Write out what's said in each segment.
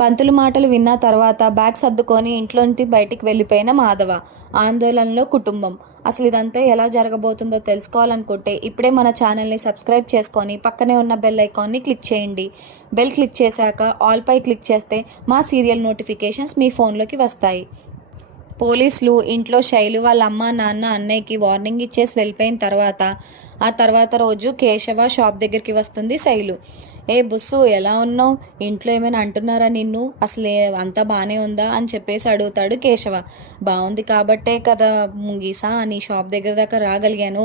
పంతులు మాటలు విన్న తర్వాత బ్యాగ్ సర్దుకొని ఇంట్లోంచి బయటికి వెళ్ళిపోయిన మాధవ. ఆందోళనలో కుటుంబం. అసలు ఇదంతా ఎలా జరగబోతుందో తెలుసుకోవాలనుకుంటే ఇప్పుడే మన ఛానల్ని సబ్స్క్రైబ్ చేసుకొని పక్కనే ఉన్న బెల్ ఐకాన్ని క్లిక్ చేయండి. బెల్ క్లిక్ చేశాక ఆల్ పై క్లిక్ చేస్తే మా సీరియల్ నోటిఫికేషన్స్ మీ ఫోన్లోకి వస్తాయి. పోలీసులు ఇంట్లో శైలు వాళ్ళ అమ్మ నాన్న అన్నయ్యకి వార్నింగ్ ఇచ్చేసి వెళ్ళిపోయిన తర్వాత ఆ తర్వాత రోజు కేశవ షాప్ దగ్గరికి వస్తుంది శైలు. ఏ బుస్సు ఎలా ఉన్నావు, ఇంట్లో ఏమైనా అంటున్నారా నిన్ను, అసలు అంతా బాగానే ఉందా అని చెప్పేసి అడుగుతాడు కేశవ. బాగుంది కాబట్టే కదా ముంగీసా నీ షాప్ దగ్గర దాకా రాగలిగాను,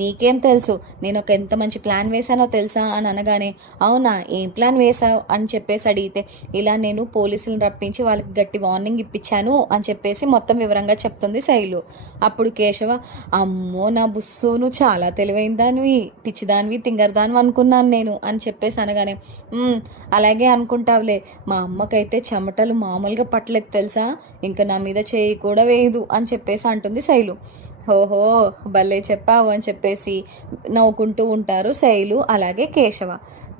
నీకేం తెలుసు నేను ఒక ఎంత మంచి ప్లాన్ వేశానో తెలుసా అని అనగానే, అవునా ఏం ప్లాన్ వేశావు అని చెప్పేసి అడిగితే, ఇలా నేను పోలీసులను రప్పించి వాళ్ళకి గట్టి వార్నింగ్ ఇప్పించాను అని చెప్పేసి మొత్తం వివరంగా చెప్తుంది శైలు. అప్పుడు కేశవ, అమ్మో నా బుస్సు నువ్వు చాలా తెలివైందానివి, పిచ్చిదానివి, తింగరదానివి అనుకున్నాను నేను అని చెప్పేసి అనగానే, అలాగే అనుకుంటావులే, మా అమ్మకైతే చెమటలు మామూలుగా పట్టలేదు తెలుసా, ఇంకా నా మీద చేయి కూడా వేయదు అని చెప్పేసి అంటుంది శైలు. ఓహో భలే చెప్పావు అని చెప్పేసి నవ్వుకుంటూ ఉంటారు శైలు అలాగే కేశవ.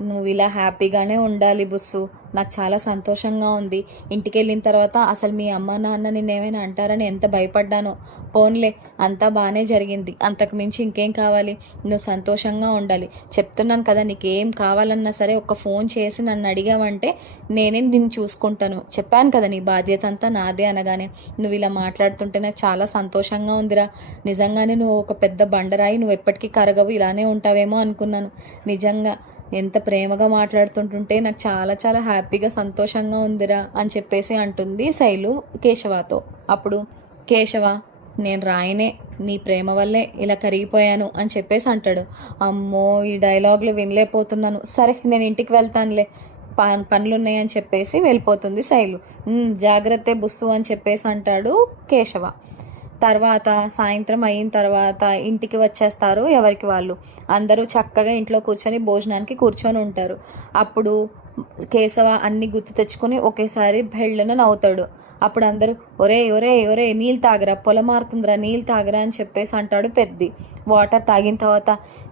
నువ్వు ఇలా హ్యాపీగానే ఉండాలి బుస్సు, నాకు చాలా సంతోషంగా ఉంది. ఇంటికి వెళ్ళిన తర్వాత అసలు మీ అమ్మ నాన్న నిన్నేమైనా అంటారని ఎంత భయపడ్డానో. పోన్లే అంతా బాగానే జరిగింది, అంతకు మించి ఇంకేం కావాలి, నువ్వు సంతోషంగా ఉండాలి. చెప్తున్నాను కదా, నీకేం కావాలన్నా సరే ఒక ఫోన్ చేసి నన్ను అడిగావంటే నేనే నిన్ను చూసుకుంటాను, చెప్పాను కదా నీ బాధ్యత అంతా నాదే అనగానే, నువ్వు ఇలా మాట్లాడుతుంటే నాకు చాలా సంతోషంగా ఉందిరా, నిజంగానే నువ్వు ఒక పెద్ద బండరాయి, నువ్వు ఎప్పటికీ కరగవు, ఇలానే ఉంటావేమో అనుకున్నాను. నిజంగా ఎంత ప్రేమగా మాట్లాడుతుంటుంటే నాకు చాలా చాలా హ్యాపీగా సంతోషంగా ఉందిరా అని చెప్పేసి అంటుంది శైలు కేశవతో. అప్పుడు కేశవ, నేను రాయనే, నీ ప్రేమ వల్లే ఇలా కరిగిపోయాను అని చెప్పేసి అంటాడు. అమ్మో ఈ డైలాగులు వినలేకపోతున్నాను, సరే నేను ఇంటికి వెళ్తానులే, పనులున్నాయని చెప్పేసి వెళ్ళిపోతుంది శైలు. జాగ్రత్త బుస్సు అని చెప్పేసి అంటాడు కేశవ. తర్వాత సాయంత్రం అయిన తర్వాత ఇంటికి వచ్చేస్తారు ఎవరికి వాళ్ళు. అందరూ చక్కగా ఇంట్లో కూర్చొని భోజనానికి కూర్చొని ఉంటారు. అప్పుడు కేశవ అన్ని గుర్తు తెచ్చుకొని ఒకేసారి బెళ్ళన నవ్వుతాడు. అప్పుడు అందరూ ఒరే ఒరే ఒరే నీళ్ళు తాగరా, పొలం మారుతుందిరా, నీళ్ళు తాగరా అని చెప్పేసి అంటాడు పెద్ది. వాటర్ తాగిన తర్వాత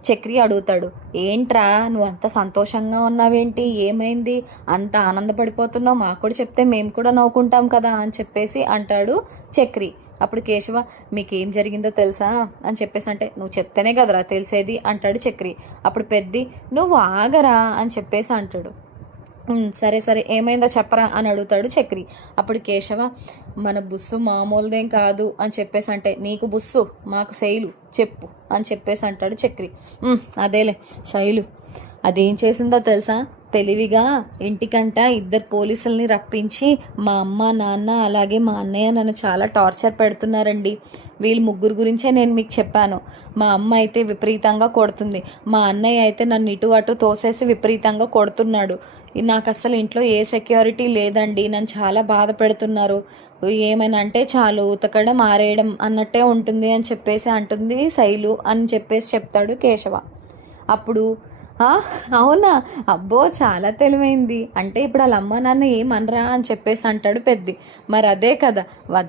చక్రి అడుగుతాడు, ఏంట్రా నువ్వు అంత సంతోషంగా ఉన్నావేంటి, ఏమైంది అంత ఆనందపడిపోతున్నావు, మాకు కూడా చెప్తే మేము కూడా నవ్వుకుంటాం కదా అని చెప్పేసి అంటాడు చక్రి. అప్పుడు కేశవ, మీకేం జరిగిందో తెలుసా అని చెప్పేసి అంటే, నువ్వు చెప్తేనే కదరా తెలిసేది అంటాడు చక్రి. అప్పుడు పెద్ది, నువ్వు ఆగరా అని చెప్పేసి అంటాడు. సరే సరే ఏమైందో చెప్పరా అని అడుగుతాడు చక్రి. అప్పుడు కేశవ, మన బుస్సు మామూలుదేం కాదు అని చెప్పేసి అంటే, నీకు బుస్సు మాకు శైలు చెప్పు అని చెప్పేసి అంటాడు చక్రి. అదేలే శైలు అదేం చేసిందో తెలుసా, తెలివిగా ఇంటికంట ఇద్దరు పోలీసుల్ని రప్పించి మా అమ్మ నాన్న అలాగే మా అన్నయ్య నన్ను చాలా టార్చర్ పెడుతున్నారండి. వీళ్ళు ముగ్గురు గురించే నేను మీకు చెప్పాను. మా అమ్మ అయితే విపరీతంగా కొడుతుంది, మా అన్నయ్య అయితే నన్ను ఇటు అటు తోసేసి విపరీతంగా కొడుతున్నాడు. నాకు అసలు ఇంట్లో ఏ సెక్యూరిటీ లేదండి, నన్ను చాలా బాధ పెడుతున్నారు. ఏమైనా అంటే చాలు ఉతకడం ఆరేయడం అన్నట్టే ఉంటుంది అని చెప్పేసి అంటుంది శైలు అని చెప్పేసి చెప్తాడు కేశవ. అప్పుడు అవునా, అబ్బో చాలా తెలివైంది, అంటే ఇప్పుడు వాళ్ళ అమ్మ నాన్న ఏమనరా అని చెప్పేసి అంటాడు పెద్ది. మరి అదే కదా,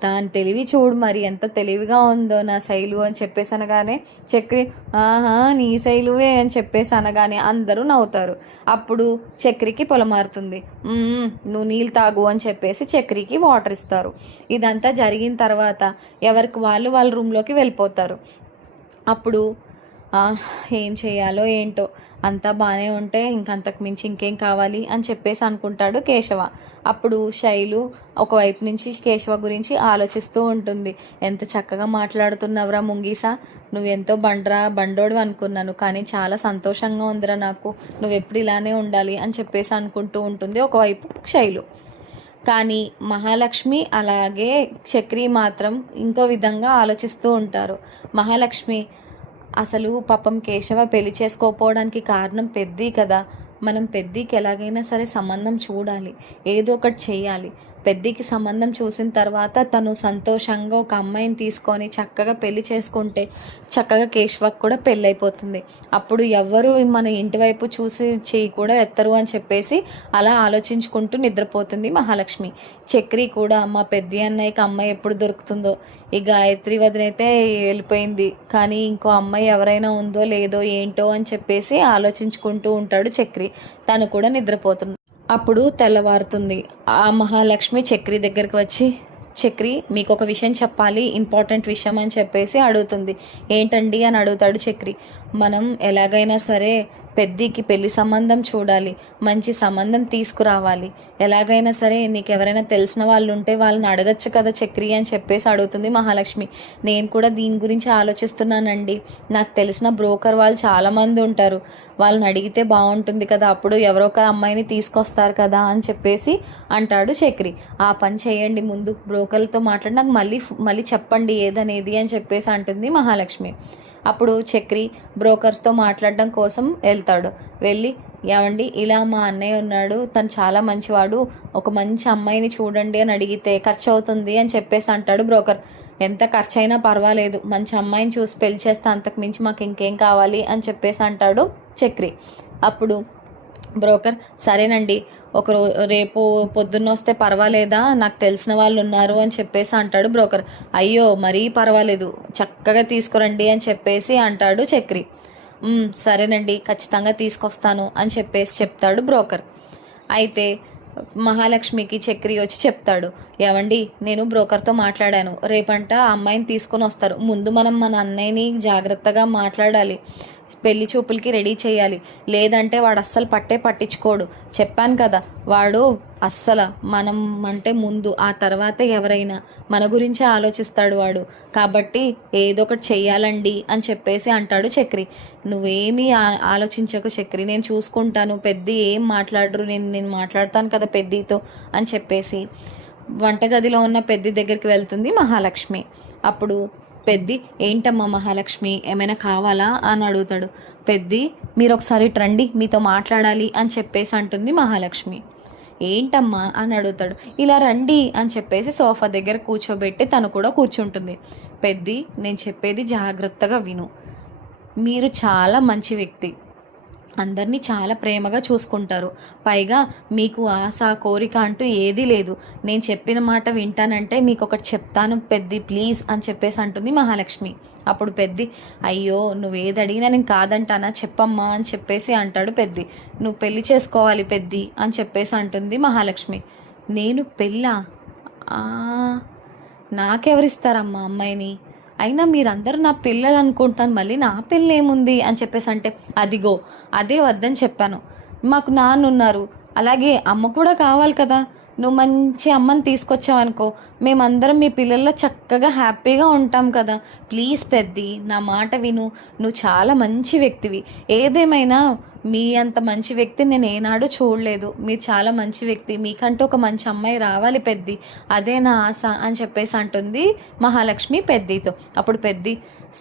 దాని తెలివి చూడు మరి ఎంత తెలివిగా ఉందో నా శైలు అని చెప్పేసి అనగానే చక్రి, నీ శైలువే అని చెప్పేసి అనగానే అందరూ నవ్వుతారు. అప్పుడు చక్రికి పొలమారుతుంది. నువ్వు నీళ్ళు తాగు అని చెప్పేసి చక్రికి వాటర్ ఇస్తారు. ఇదంతా జరిగిన తర్వాత ఎవరికి వాళ్ళు వాళ్ళ రూమ్లోకి వెళ్ళిపోతారు. అప్పుడు ఏం చేయాలో ఏంటో, అంతా బాగానే ఉంటే ఇంకంతకు మించి ఇంకేం కావాలి అని చెప్పేసి అనుకుంటాడు కేశవ. అప్పుడు శైలు ఒకవైపు నుంచి కేశవ గురించి ఆలోచిస్తూ ఉంటుంది. ఎంత చక్కగా మాట్లాడుతున్నావురా ముంగీసా, నువ్వెంతో బండోడు అనుకున్నాను, కానీ చాలా సంతోషంగా ఉందిరా నాకు, నువ్వు ఎప్పుడు ఇలానే ఉండాలి అని చెప్పేసి అనుకుంటూ ఉంటుంది ఒకవైపు శైలు. కానీ మహాలక్ష్మి అలాగే చక్రి మాత్రం ఇంకో విధంగా ఆలోచిస్తూ ఉంటారు. మహాలక్ష్మి, అసలు పాపం కేశవ పెళ్లి చేసుకోకపోవడానికి కారణం పెద్ది కదా, మనం పెద్దికి ఎలాగైనా సరే సంబంధం చూడాలి, ఏదో ఒకటి చేయాలి. పెద్దికి సంబంధం చూసిన తర్వాత తను సంతోషంగా ఒక అమ్మాయిని తీసుకొని చక్కగా పెళ్లి చేసుకుంటే చక్కగా కేశవకు కూడా పెళ్ళి అయిపోతుంది. అప్పుడు ఎవ్వరు మన ఇంటి వైపు చూసి చేయి కూడా ఎత్తరు అని చెప్పేసి అలా ఆలోచించుకుంటూ నిద్రపోతుంది మహాలక్ష్మి. చక్రి కూడా మా పెద్ద అన్నయ్యకి అమ్మాయి ఎప్పుడు దొరుకుతుందో, ఈ గాయత్రి వదినైతే వెళ్ళిపోయింది, కానీ ఇంకో అమ్మాయి ఎవరైనా ఉందో లేదో ఏంటో అని చెప్పేసి ఆలోచించుకుంటూ ఉంటాడు చక్రి. తను కూడా నిద్రపోతుంది. అప్పుడు తెల్లవారుతుంది. ఆ మహాలక్ష్మి చక్రి దగ్గరికి వచ్చి, చక్రి మీకు ఒక విషయం చెప్పాలి, ఇంపార్టెంట్ విషయం అని చెప్పేసి అడుగుతుంది. ఏంటండి అని అడుగుతాడు చక్రి. మనం ఎలాగైనా సరే పెద్దికి పెళ్లి సంబంధం చూడాలి, మంచి సంబంధం తీసుకురావాలి, ఎలాగైనా సరే నీకు ఎవరైనా తెలిసిన వాళ్ళు ఉంటే వాళ్ళని అడగచ్చు కదా చక్రి అని చెప్పేసి అడుగుతుంది మహాలక్ష్మి. నేను కూడా దీని గురించి ఆలోచిస్తున్నానండి. నాకు తెలిసిన బ్రోకర్ వాళ్ళు చాలామంది ఉంటారు, వాళ్ళని అడిగితే బాగుంటుంది కదా, అప్పుడు ఎవరో ఒక అమ్మాయిని తీసుకొస్తారు కదా అని చెప్పేసి అంటాడు చక్రి. ఆ పని చేయండి, ముందు బ్రోకర్లతో మాట్లాడి నాకు మళ్ళీ చెప్పండి ఏదనేది అని చెప్పేసి అంటుంది మహాలక్ష్మి. అప్పుడు చక్రి బ్రోకర్స్తో మాట్లాడడం కోసం వెళ్తాడు. వెళ్ళి, ఏమండి ఇలా మా అన్నయ్య ఉన్నాడు, తను చాలా మంచివాడు, ఒక మంచి అమ్మాయిని చూడండి అని అడిగితే ఖర్చు అవుతుంది అని చెప్పేసి అంటాడు బ్రోకర్. ఎంత ఖర్చు అయినా పర్వాలేదు, మంచి అమ్మాయిని చూసి పెళ్లి చేస్తే అంతకు మించి మాకు ఇంకేం కావాలి అని చెప్పేసి అంటాడు చక్రి. అప్పుడు బ్రోకర్ సరేనండి, రేపు పొద్దున్న వస్తే పర్వాలేదా, నాకు తెలిసిన వాళ్ళు ఉన్నారు అని చెప్పేసి అంటాడు బ్రోకర్. అయ్యో మరీ పర్వాలేదు, చక్కగా తీసుకురండి అని చెప్పేసి అంటాడు చక్రి. సరేనండి, ఖచ్చితంగా తీసుకొస్తాను అని చెప్పేసి చెప్తాడు బ్రోకర్. అయితే మహాలక్ష్మికి చక్రి వచ్చి చెప్తాడు, ఏమండి నేను బ్రోకర్తో మాట్లాడాను, రేపంట ఆ అమ్మాయిని తీసుకొని వస్తారు, ముందు మనం మన అన్నయ్యని జాగ్రత్తగా మాట్లాడాలి, పెళ్లి చూపులకి రెడీ చేయాలి, లేదంటే వాడు అస్సలు పట్టించుకోడు, చెప్పాను కదా వాడు అస్సలు మనం అంటే ముందు ఆ తర్వాత ఎవరైనా మన గురించే ఆలోచిస్తాడు వాడు, కాబట్టి ఏదో ఒకటి చెయ్యాలండి అని చెప్పేసి అంటాడు చక్రి. నువ్వేమీ ఆలోచించకు చక్రి, నేను చూసుకుంటాను, పెద్ది ఏం మాట్లాడరు, నేను మాట్లాడతాను కదా పెద్దితో అని చెప్పేసి వంటగదిలో ఉన్న పెద్ది దగ్గరికి వెళ్తుంది మహాలక్ష్మి. అప్పుడు పెద్ది, ఏంటమ్మా మహాలక్ష్మి ఏమైనా కావాలా అని అడుగుతాడు. పెద్ది, మీరు ఒకసారి రండి, మీతో మాట్లాడాలి అని చెప్పేసి అంటుంది మహాలక్ష్మి. ఏంటమ్మా అని అడుగుతాడు. ఇలా రండి అని చెప్పేసి సోఫా దగ్గర కూర్చోబెట్టి తను కూడా కూర్చుంటుంది. పెద్ది, నేను చెప్పేది జాగ్రత్తగా విను, మీరు చాలా మంచి వ్యక్తి, అందరినీ చాలా ప్రేమగా చూసుకుంటారు, పైగా మీకు ఆశ కోరిక అంటూ ఏదీ లేదు, నేను చెప్పిన మాట వింటానంటే మీకు ఒకటి చెప్తాను పెద్ది ప్లీజ్ అని చెప్పేసి అంటుంది మహాలక్ష్మి. అప్పుడు పెద్ది, అయ్యో నువ్వేది అడిగినా నేను కాదంటానా, చెప్పమ్మా అని చెప్పేసి అంటాడు పెద్ది. నువ్వు పెళ్లి చేసుకోవాలి పెద్ది అని చెప్పేసి అంటుంది మహాలక్ష్మి. నేను పెళ్ళా? నాకెవరిస్తారమ్మా అమ్మాయిని, అయినా మీరందరూ నా పిల్లలు అనుకుంటాను, మళ్ళీ నా పిల్ల ఏముంది అని చెప్పేసి అంటే, అదిగో అదే వద్దని చెప్పాను, మాకు నాన్న ఉన్నారు, అలాగే అమ్మ కూడా కావాలి కదా, నువ్వు మంచి అమ్మని తీసుకొచ్చావనుకో మేమందరం మీ పిల్లల్లో చక్కగా హ్యాపీగా ఉంటాం కదా, ప్లీజ్ పెద్ది నా మాట విను, నువ్వు చాలా మంచి వ్యక్తివి, ఏదేమైనా మీ అంత మంచి వ్యక్తి నేను ఏనాడు చూడలేదు, మీరు చాలా మంచి వ్యక్తి, మీకంటూ ఒక మంచి అమ్మాయి రావాలి పెద్ది, అదే నా ఆశ అని చెప్పేసి అంటుంది మహాలక్ష్మి పెద్దితో. అప్పుడు పెద్ది,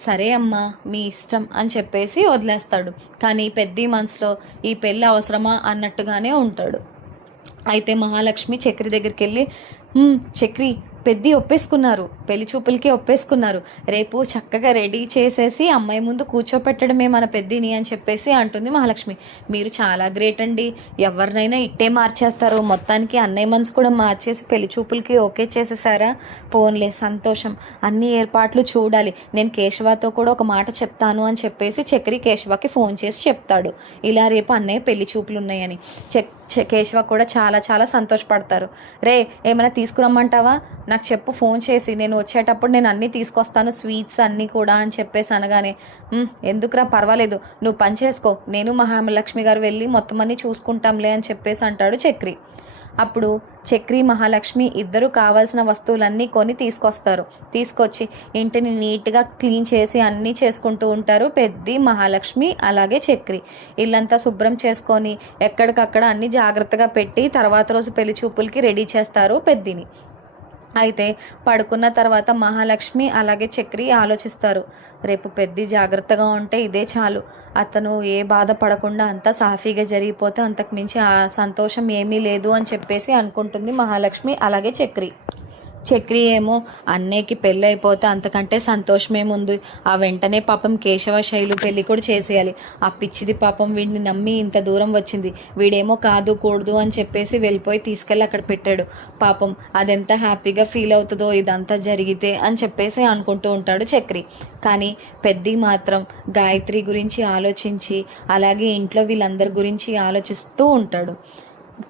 సరే అమ్మా మీ ఇష్టం అని చెప్పేసి వదిలేస్తాడు. కానీ పెద్ది మనసులో ఈ పెళ్ళి అవసరమా అన్నట్టుగానే ఉంటాడు. అయితే మహాలక్ష్మి చక్రి దగ్గరికి వెళ్ళి, చక్రి పెద్ది ఒప్పేసుకున్నారు, పెళ్లి చూపులకి ఒప్పేసుకున్నారు, రేపు చక్కగా రెడీ చేసేసి అమ్మాయి ముందు కూర్చోపెట్టడమే మన పెద్దిని అని చెప్పేసి అంటుంది మహాలక్ష్మి. మీరు చాలా గ్రేట్ అండి, ఎవరినైనా ఇట్టే మార్చేస్తారు, మొత్తానికి అన్నయ్య మనసు కూడా మార్చేసి పెళ్లి చూపులకి ఓకే చేసేసారా, పోన్లే సంతోషం, అన్ని ఏర్పాట్లు చూడాలి, నేను కేశవతో కూడా ఒక మాట చెప్తాను అని చెప్పేసి చక్రి కేశవకి ఫోన్ చేసి చెప్తాడు, ఇలా రేపు అన్నయ్య పెళ్లి చూపులు ఉన్నాయని. కేశవ కూడా చాలా చాలా సంతోషపడతారు. రే ఏమైనా తీసుకురమ్మంటావా, నాకు చెప్పు ఫోన్ చేసి, నేను వచ్చేటప్పుడు నేను అన్నీ తీసుకొస్తాను, స్వీట్స్ అన్నీ కూడా అని చెప్పేసి అనగానే, ఎందుకురా పర్వాలేదు నువ్వు పని చేసుకో, నేను మహాలక్ష్మి గారు వెళ్ళి మొత్తం అన్నీ చూసుకుంటాంలే అని చెప్పేసి అంటాడు చక్రి. అప్పుడు చక్రి మహాలక్ష్మి ఇద్దరు కావాల్సిన వస్తువులన్నీ కొని తీసుకొచ్చి ఇంటిని నీట్గా క్లీన్ చేసి అన్నీ చేసుకుంటూ ఉంటారు పెద్ది, మహాలక్ష్మి అలాగే చక్రి. ఇల్లంతా శుభ్రం చేసుకొని ఎక్కడికక్కడ అన్నీ జాగ్రత్తగా పెట్టి తర్వాత రోజు పెళ్లి చూపులకి రెడీ చేస్తారు పెద్దిని. అయితే పడుకున్న తర్వాత మహాలక్ష్మి అలాగే చక్రి ఆలోచిస్తారు, రేపు పెద్ది జాగ్రత్తగా ఉంటే ఇదే చాలు, అతను ఏ బాధ పడకుండా అంతా సాఫీగా జరిగిపోతే అంతకు మించి ఆ సంతోషం ఏమీ లేదు అని చెప్పేసి అనుకుంటుంది మహాలక్ష్మి అలాగే చక్రి. చక్రి ఏమో అన్నయ్యకి పెళ్ళి అయిపోతే అంతకంటే సంతోషమేముంది, ఆ వెంటనే పాపం కేశవ శైలు పెళ్ళి కూడా చేసేయాలి, ఆ పిచ్చిది పాపం వీడిని నమ్మి ఇంత దూరం వచ్చింది, వీడేమో కాదు కూడదు అని చెప్పేసి వెళ్ళిపోయి తీసుకెళ్ళి అక్కడ పెట్టాడు, పాపం అదెంత హ్యాపీగా ఫీల్ అవుతుందో ఇదంతా జరిగితే అని చెప్పేసి అనుకుంటూ ఉంటాడు చక్రి. కానీ పెద్ది మాత్రం గాయత్రి గురించి ఆలోచించి అలాగే ఇంట్లో వీళ్ళందరి గురించి ఆలోచిస్తూ ఉంటాడు.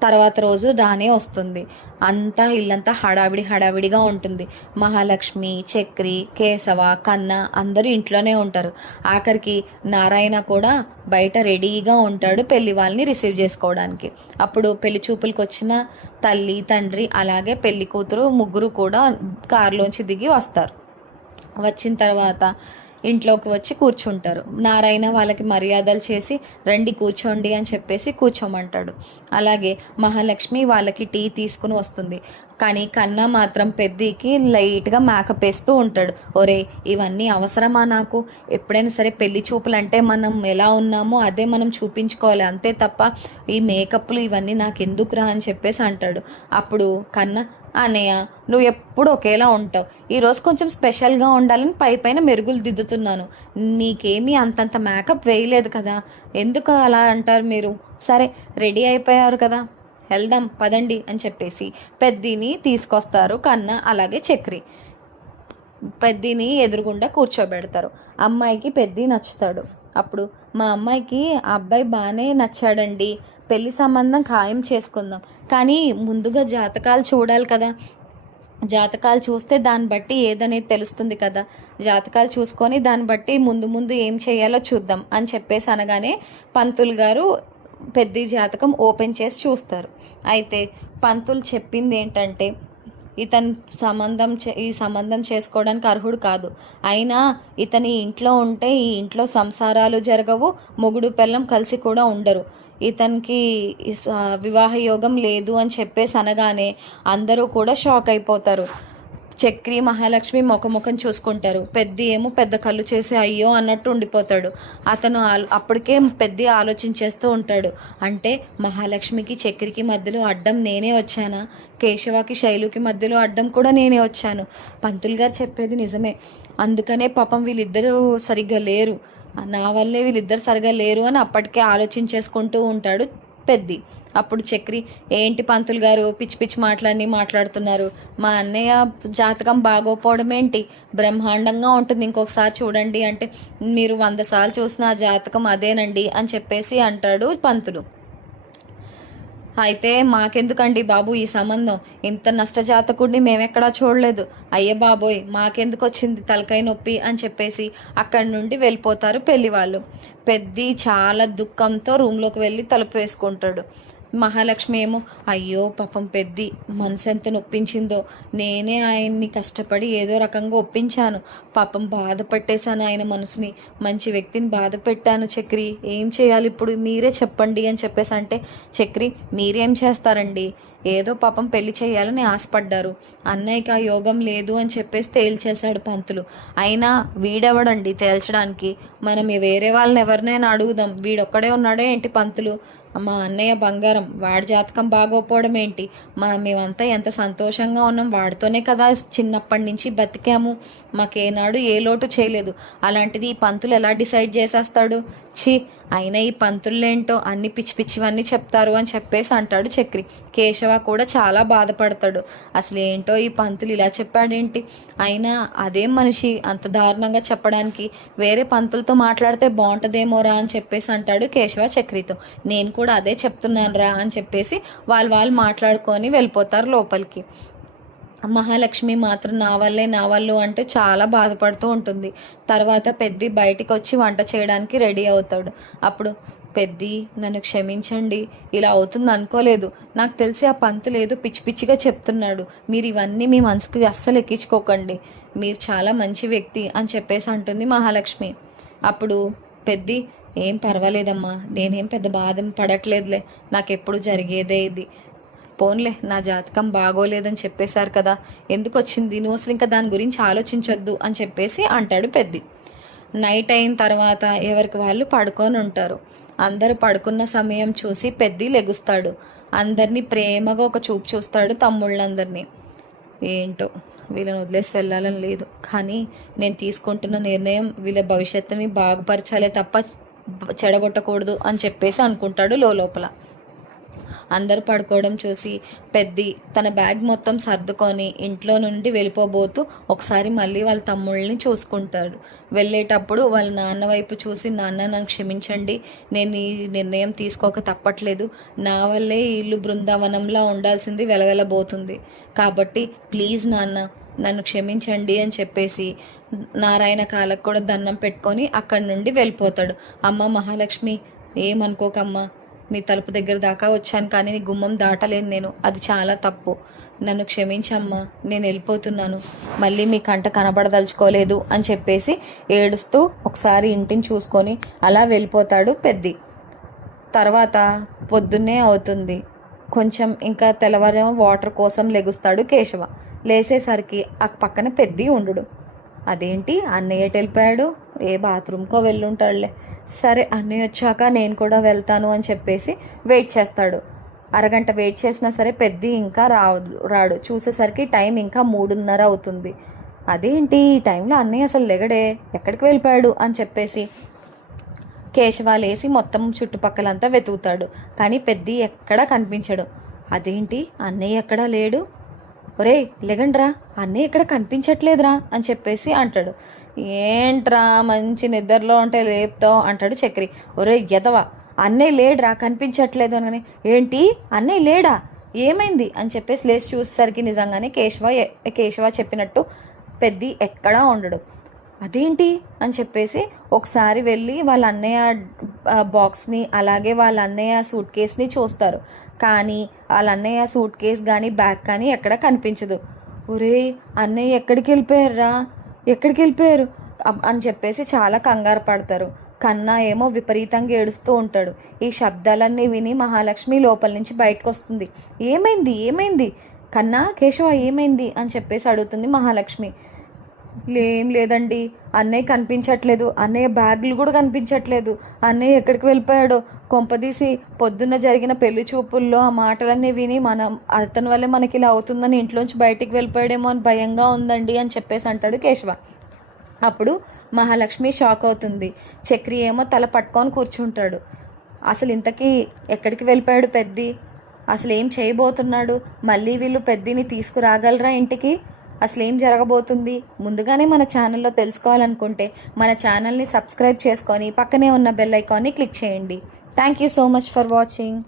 తర్వాత రోజు రానే వస్తుంది. అంతా ఇల్లంతా హడావిడిగా ఉంటుంది. మహాలక్ష్మి, చక్రి, కేశవ, కన్న అందరూ ఇంట్లోనే ఉంటారు. ఆఖరికి నారాయణ కూడా బయట రెడీగా ఉంటాడు పెళ్లి వాళ్ళని రిసీవ్ చేసుకోవడానికి. అప్పుడు పెళ్లి చూపులకు వచ్చిన తల్లి, తండ్రి అలాగే పెళ్లి కూతురు ముగ్గురు కూడా కారులోంచి దిగి వస్తారు. వచ్చిన తర్వాత ఇంట్లోకి వచ్చి కూర్చుంటారు. నారాయణ వాళ్ళకి మర్యాదలు చేసి రండి కూర్చోండి అని చెప్పేసి కూర్చోమంటాడు. అలాగే మహాలక్ష్మి వాళ్ళకి టీ తీసుకుని వస్తుంది. కానీ కన్నా మాత్రం పెద్దికి లైట్గా మేకప్ వేస్తూ ఉంటాడు. ఒరే, ఇవన్నీ అవసరమా నాకు? ఎప్పుడైనా సరే పెళ్లి చూపులు అంటే మనం ఎలా ఉన్నామో అదే మనం చూపించుకోవాలి, అంతే తప్ప ఈ మేకప్లు ఇవన్నీ నాకు ఎందుకురా అని చెప్పేసి అంటాడు. అప్పుడు కన్నా, అన్నయ్య నువ్వు ఎప్పుడు ఒకేలా ఉంటావు, ఈరోజు కొంచెం స్పెషల్గా ఉండాలని పైన మెరుగులు దిద్దుతున్నాను, నీకేమీ అంతంత మేకప్ వేయలేదు కదా, ఎందుకు అలా అంటారు మీరు? సరే రెడీ అయిపోయారు కదా, వెళ్దాం పదండి అని చెప్పేసి పెద్దిని తీసుకొస్తారు కన్న అలాగే చక్రి. పెద్దిని ఎదురుగుండా కూర్చోబెడతారు. అమ్మాయికి పెద్ది నచ్చుతాడు. అప్పుడు మా అమ్మాయికి ఆ అబ్బాయి బాగానే నచ్చాడండి, పెళ్లి సంబంధం ఖాయం చేసుకుందాం, కానీ ముందుగా జాతకాలు చూడాలి కదా, జాతకాలు చూస్తే దాన్ని బట్టి ఏదనేది తెలుస్తుంది కదా, జాతకాలు చూసుకొని దాన్ని బట్టి ముందు ఏం చేయాలో చూద్దాం అని చెప్పేసి అనగానే పంతులు గారు పెద్ద జాతకం ఓపెన్ చేసి చూస్తారు. అయితే పంతులు చెప్పింది ఏంటంటే ఇతను ఈ సంబంధం చేసుకోవడానికి అర్హుడు కాదు, అయినా ఇతని ఇంట్లో ఉంటే ఈ ఇంట్లో సంసారాలు జరగవు, మొగుడు పెళ్ళం కలిసి కూడా ఉండరు, ఇతనికి వివాహ యోగం లేదు అని చెప్పేసి అనగానే అందరూ కూడా షాక్ అయిపోతారు. చక్రి, మహాలక్ష్మి ముఖం చూసుకుంటారు. పెద్ద ఏమో పెద్ద కళ్ళు చేసి అయ్యో అన్నట్టు ఉండిపోతాడు. అతను అప్పటికే పెద్ద ఆలోచించేస్తూ ఉంటాడు. అంటే మహాలక్ష్మికి చక్రికి మధ్యలో అడ్డం నేనే వచ్చానా, కేశవకి శైలుకి మధ్యలో అడ్డం కూడా నేనే వచ్చాను, పంతులు గారు చెప్పేది నిజమే, అందుకనే పాపం వీళ్ళిద్దరూ సరిగ్గా లేరు, నా వల్లే వీళ్ళిద్దరు సరిగా లేరు అని అప్పటికే ఆలోచించేసుకుంటూ ఉంటాడు పెద్ది. అప్పుడు చక్రి, ఏంటి పంతులు గారు పిచ్చి మాట్లాడుతున్నారు, మా అన్నయ్య జాతకం బాగోపోవడం ఏంటి, బ్రహ్మాండంగా ఉంటుంది, ఇంకొకసారి చూడండి అంటే, మీరు 100 సార్లు చూసిన ఆ జాతకం అదేనండి అని చెప్పేసి అంటాడు పంతులు. అయితే మాకెందుకండి బాబు ఈ సంబంధం, ఇంత నష్టజాతకుడిని మేమెక్కడా చూడలేదు, అయ్య బాబోయ్ మాకెందుకు వచ్చింది తలకాయ నొప్పి అని చెప్పేసి అక్కడి నుండి వెళ్ళిపోతారు పెళ్లి వాళ్ళు. పెద్ది చాలా దుఃఖంతో రూమ్లోకి వెళ్ళి తలుపు వేసుకుంటాడు. మహాలక్ష్మి ఏమో అయ్యో పాపం పెద్ది మనసు ఎంత నొప్పించిందో, నేనే ఆయన్ని కష్టపడి ఏదో రకంగా ఒప్పించాను, పాపం బాధ పెట్టేశాను ఆయన మనసుని, మంచి వ్యక్తిని బాధ పెట్టాను, చక్రి ఏం చేయాలి ఇప్పుడు మీరే చెప్పండి అని చెప్పేసి అంటే, చక్రి మీరేం చేస్తారండి, ఏదో పాపం పెళ్లి చేయాలని ఆశపడ్డారు, అన్నయ్యకి ఆ యోగం లేదు అని చెప్పేసి తేల్చేశాడు పంతులు, అయినా వీడెవడండి తేల్చడానికి, మనం వేరే వాళ్ళని ఎవరినైనా అడుగుదాం, వీడొక్కడే ఉన్నాడే ఏంటి పంతులు, మా అన్నయ్య బంగారం, వాడి జాతకం బాగోపోవడం ఏంటి, మేమంతా ఎంత సంతోషంగా ఉన్నాం, వాడితోనే కదా చిన్నప్పటి నుంచి బతికాము, మాకేనాడు ఏ లోటు చేయలేదు, అలాంటిది ఈ పంతులు ఎలా డిసైడ్ చేసేస్తాడు, ఛీ అయినా ఈ పంతులేంటో అన్ని పిచ్చివన్నీ చెప్తారు అని చెప్పేసి అంటాడు చక్రి. కేశవ కూడా చాలా బాధపడతాడు, అసలు ఏంటో ఈ పంతులు ఇలా చెప్పాడేంటి, అయినా అదేం మనిషి అంత దారుణంగా చెప్పడానికి, వేరే పంతులతో మాట్లాడితే బాగుంటుందేమోరా అని చెప్పేసి అంటాడు కేశవ చక్రితో. నేను కూడా అదే చెప్తున్నాను రా అని చెప్పేసి వాళ్ళు మాట్లాడుకొని వెళ్ళిపోతారు లోపలికి. మహాలక్ష్మి మాత్రం నా వాళ్ళు అంటూ చాలా బాధపడుతూ ఉంటుంది. తర్వాత పెద్ది బయటికి వచ్చి వంట చేయడానికి రెడీ అవుతాడు. అప్పుడు పెద్ది నన్ను క్షమించండి, ఇలా అవుతుంది అనుకోలేదు, నాకు తెలిసి ఆ పంతులు ఏదో పిచ్చిగా చెప్తున్నాడు, మీరు ఇవన్నీ మీ మనసుకి అస్సలు ఎక్కించుకోకండి, మీరు చాలా మంచి వ్యక్తి అని చెప్పేసి అంటుంది మహాలక్ష్మి. అప్పుడు పెద్ది ఏం పర్వాలేదమ్మా, నేనేం పెద్ద బాధ పడట్లేదులే, నాకు ఎప్పుడు జరిగేదే ఇది, పోన్లే నా జాతకం బాగోలేదని చెప్పేశారు కదా, ఎందుకు వచ్చింది, నువ్వు అసలు ఇంకా దాని గురించి ఆలోచించొద్దు అని చెప్పేసి అంటాడు పెద్ది. నైట్ అయిన తర్వాత ఎవరికి వాళ్ళు పడుకొని ఉంటారు. అందరూ పడుకున్న సమయం చూసి పెద్ది లెగుస్తాడు. అందరినీ ప్రేమగా ఒక చూపు చూస్తాడు తమ్ముళ్ళందరినీ. ఏంటో వీళ్ళని వదిలేసి వెళ్ళాలని లేదు, కానీ నేను తీసుకుంటున్న నిర్ణయం వీళ్ళ భవిష్యత్తుని బాగుపరచాలే తప్ప చెడగొట్టకూడదు అని చెప్పేసి అనుకుంటాడు లోపల. అందరూ పడుకోవడం చూసి పెద్ది తన బ్యాగ్ మొత్తం సర్దుకొని ఇంట్లో నుండి వెళ్ళిపోబోతూ ఒకసారి మళ్ళీ వాళ్ళ తమ్ముళ్ళని చూసుకుంటాడు. వెళ్ళేటప్పుడు వాళ్ళ నాన్న వైపు చూసి, నాన్న నన్ను క్షమించండి, నేను ఈ నిర్ణయం తీసుకోక తప్పట్లేదు, నా వల్లే ఈ ఇల్లు బృందావనంలా ఉండాల్సింది వెలవెలబోతుంది, కాబట్టి ప్లీజ్ నాన్న నన్ను క్షమించండి అని చెప్పేసి నారాయణ కాళ్ళకు కూడా దండం పెట్టుకొని అక్కడి నుండి వెళ్ళిపోతాడు. అమ్మ మహాలక్ష్మి, ఏమనుకోకమ్మా, నీ తలుపు దగ్గర దాకా వచ్చాను కానీ నీ గుమ్మం దాటలేను నేను, అది చాలా తప్పు, నన్ను క్షమించమ్మా, నేను వెళ్ళిపోతున్నాను, మళ్ళీ మీ కంట కనబడదలుచుకోలేదు అని చెప్పేసి ఏడుస్తూ ఒకసారి ఇంటిని చూసుకొని అలా వెళ్ళిపోతాడు పెద్ది. తర్వాత పొద్దున్నే అవుతుంది. కొంచెం ఇంకా తెల్లవారేమో వాటర్ కోసం లెగుస్తాడు కేశవ. లేసేసరికి ఆ పక్కన పెద్ది ఉండు. అదేంటి అన్నయ్య వెళ్ళిపోయాడు, ఏ బాత్రూమ్కో వెళ్ళుంటాడులే, సరే అన్నయ్య వచ్చాక నేను కూడా వెళ్తాను అని చెప్పేసి వెయిట్ చేస్తాడు. అరగంట వెయిట్ చేసినా సరే పెద్ది ఇంకా రాడు. చూసేసరికి టైం ఇంకా 3:30 అవుతుంది. అదేంటి ఈ టైంలో అన్నయ్య అసలు లెగడే, ఎక్కడికి వెళ్ళిపోయాడు అని చెప్పేసి కేశవ లేసి మొత్తం చుట్టుపక్కలంతా వెతుకుతాడు. కానీ పెద్ది ఎక్కడా కనిపించడు. అదేంటి అన్నయ్య ఎక్కడా లేడు, ఒరే లెగండ్రా, అన్నయ్య ఎక్కడ కనిపించట్లేదురా అని చెప్పేసి అంటాడు. ఏంట్రా మంచి నిద్రలో ఉంటే లేపుతావు అంటాడు చక్రి. ఒరే ఎదవా, అన్నయ్య లేడురా, కనిపించట్లేదు అనగానే, ఏంటి అన్నయ్య లేడా, ఏమైంది అని చెప్పేసి లేచి చూసేసరికి నిజంగానే కేశవ చెప్పినట్టు పెద్ది ఎక్కడా ఉండడు. అదేంటి అని చెప్పేసి ఒకసారి వెళ్ళి వాళ్ళ అన్నయ్య బాక్స్ని అలాగే వాళ్ళ అన్నయ్య సూట్ కేస్ని చూస్తారు. కానీ వాళ్ళ అన్నయ్య సూట్ కేస్ కానీ బ్యాగ్ కానీ ఎక్కడ కనిపించదు. ఒరే అన్నయ్య ఎక్కడికి వెళ్ళిపోయారు అని చెప్పేసి చాలా కంగారు పడతారు. కన్నా ఏమో విపరీతంగా ఏడుస్తూ ఉంటాడు. ఈ శబ్దాలన్నీ విని మహాలక్ష్మి లోపల నుంచి బయటకు వస్తుంది. ఏమైంది కన్నా, కేశవ ఏమైంది అని చెప్పేసి అడుగుతుంది మహాలక్ష్మి. ఏం లేదండి, అన్నయ్య కనిపించట్లేదు, అన్నయ్య బ్యాగులు కూడా కనిపించట్లేదు, అన్నయ్య ఎక్కడికి వెళ్ళిపోయాడో, కొంపదీసి పొద్దున్న జరిగిన పెళ్లి చూపుల్లో ఆ మాటలన్నీ విని అతని వల్లే మనకి ఇలా అవుతుందని ఇంట్లోంచి బయటికి వెళ్ళిపోయాడేమో అని భయంగా ఉందండి అని చెప్పేసి అంటాడు కేశవ. అప్పుడు మహాలక్ష్మి షాక్ అవుతుంది. చక్రి ఏమో తల పట్టుకొని కూర్చుంటాడు. అసలు ఇంతకీ ఎక్కడికి వెళ్ళిపోయాడు పెద్ది, అసలు ఏం చేయబోతున్నాడు, మళ్ళీ వీళ్ళు పెద్దిని తీసుకురాగలరా ఇంటికి, అసలు ఏం జరగబోతుంది, ముందుగానే మన ఛానల్లో తెలుసుకోవాలనుకుంటే మన ఛానల్ని సబ్స్క్రైబ్ చేసుకొని పక్కనే ఉన్న బెల్ ఐకాన్ని క్లిక్ చేయండి. Thank you so much for watching.